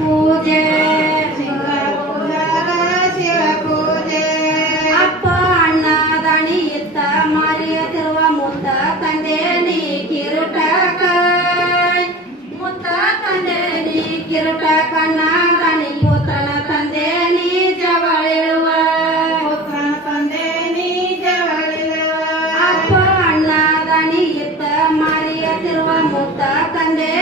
பூஜை அப்ப அண்ணா தனி இத்த மாறிய திருவ முத்த தந்தே நீ கிருட்டக்காய் முத்த தந்தே நீ கிருட்ட கண்ணா தனி புத்தன தந்தே நீ ஜவளிழுவ புத்தன தந்தே நீ ஜவளிழுவ அப்ப அண்ணா தனி இத்த மாறிய திருவ தந்தே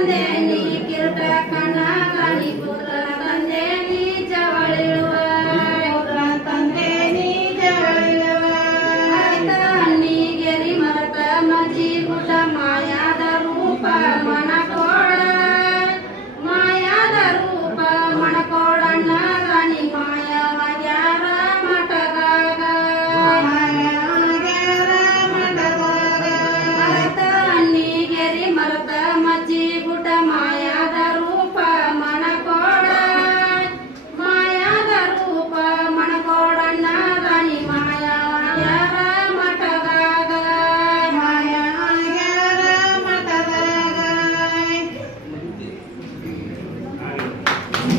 తండ్రి నీకిరట కన్నా కాలిపోల